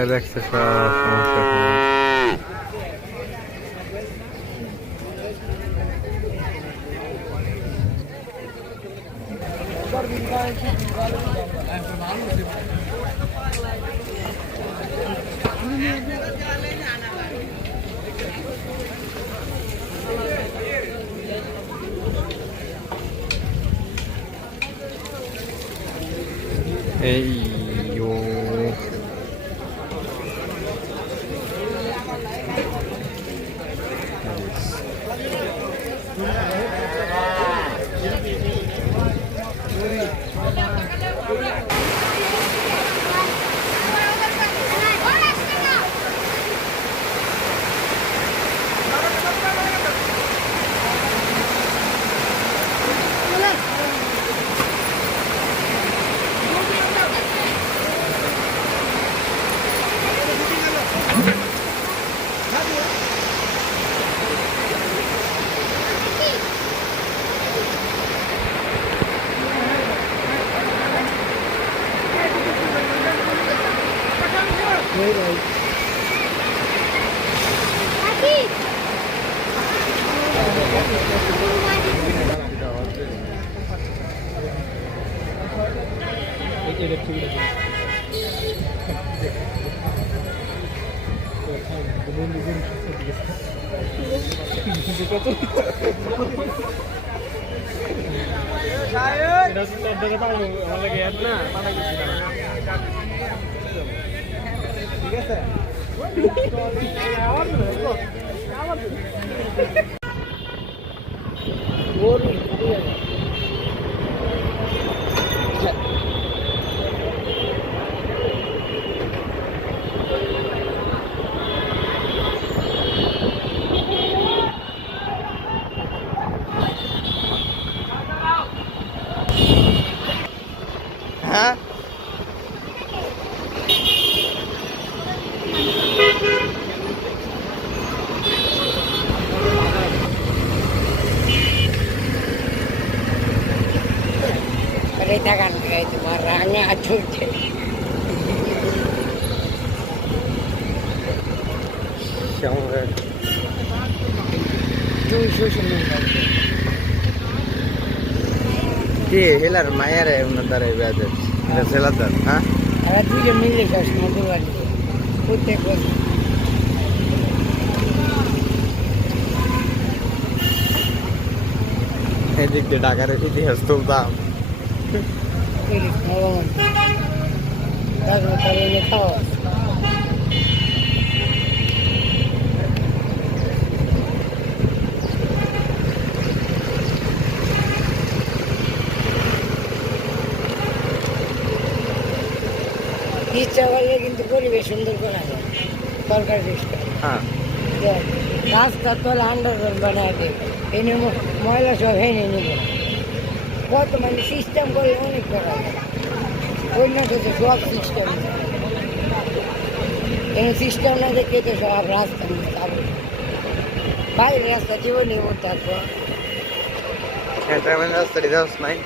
সবাই দেখছে, সব সমস্যা এই yo. Hah? Kereta kan kayak itu marahnya aduh jadi. Siapa? Tuh semua. কি হেলার মায়ারে উনাদারে বেয়াদে এটা সেলাদার হ্যাঁ আর দুইজন মিলে যাস মধুর বাড়ি প্রত্যেক বছর এদিক দিয়ে ঢাকার ইতিহাস তুলতাম খাওয়া ইচ্ছা করলে কিন্তু পরিবেশ সুন্দর করা যায় সরকার চেষ্টা রাস্তার তলে আন্ডারগ্রাউন্ড বানায় দেবে এনে ময়লা সব হেনে নেব বর্তমানে সিস্টেম করলে অনেক করা যায় অন্য দেশে সব সিস্টেম এনে সিস্টেম না দেখে তো সব রাস্তা বাইরের রাস্তা জীবনে থাকবো রাস্তাটি যাস নাই